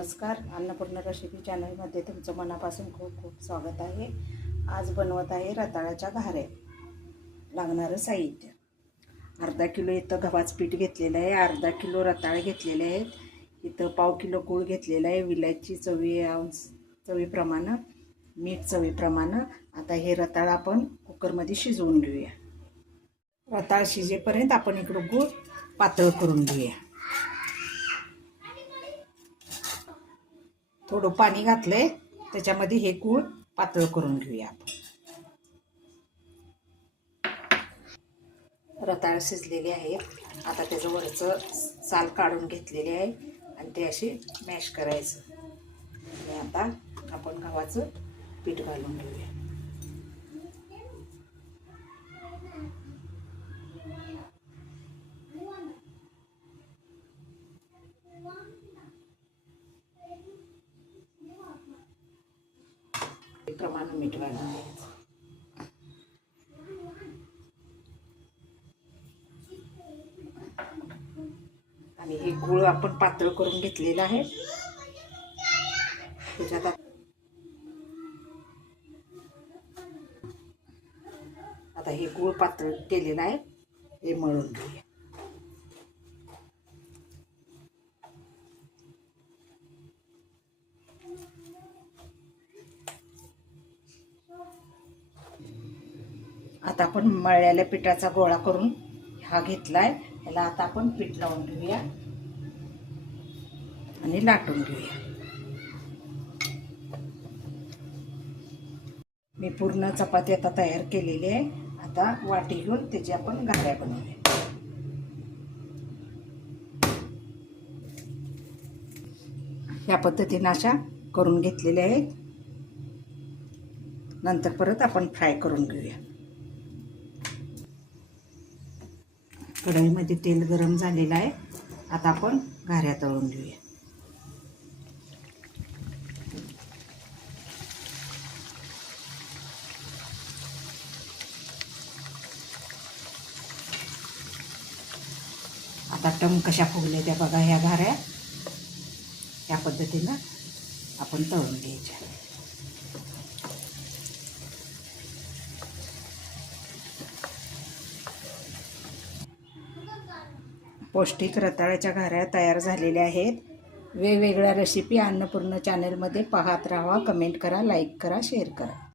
नमस्कार, अन्नपूर्णा रेसिपी चॅनलमध्ये तुमचं मनापासून खूप खूप स्वागत आहे। आज बनवत आहे रताळ्याच्या घाऱ्या। लागणारं साहित्य अर्धा किलो इथं गव्हाचं पीठ घेतलेलं आहे, अर्धा किलो रताळे घेतलेले आहेत, इथं पाव किलो गूळ घेतलेला आहे, विलायची चवीप्रमाणे, मीठ चवीप्रमाणे। आता हे रताळ आपण कुकरमध्ये शिजवून घेऊया। रताळ शिजेपर्यंत आपण इकडं गूळ पातळ करून घेऊया। थोडं पाणी घातलंय, त्याच्यामध्ये हे गूळ पातळ करून घेऊया आपण। रताळ शिजलेले आहेत। आता त्याचं वरचं साल काढून घेतलेले आहे आणि ते असे मॅश करायचं। आणि आता आपण गव्हाचं पीठ घालून घेऊया। प्रमाण मीठ घालून घ्यायचं। आणि हे गूळ आपण पातळ करून घेतलेला आहे, त्याच्यात आता हे गूळ पातळ केलेलं आहे, हे मळून घेऊया। आता आपण मळलेल्या पिठाचा गोळा करून हा घेतलाय, याला आता आपण पीठ लावून घेऊया आणि लाटून घेऊया। मी पूर्ण चपाती आता तयार केलेली आहे। आता वाटी घेऊन त्याची आपण घाऱ्या बनवूया। ह्या पद्धतीने अशा करून घेतलेल्या आहेत। नंतर परत आपण फ्राय करून घेऊया। कढईमध्ये तेल गरम झालेलं आहे, आता आपण घाऱ्या तळून घेऊया। आता टम कशा फुगल्या त्या बघा। ह्या घाऱ्या या पद्धतीनं आपण तळून घ्यायच्या। पौष्टिक रताळ्याच्या घाऱ्या तयार झालेल्या आहेत। वेगवेगळ्या रेसिपी अन्नपूर्णा चॅनलमध्ये पाहत राहा, कमेंट करा, लाईक करा, शेअर करा।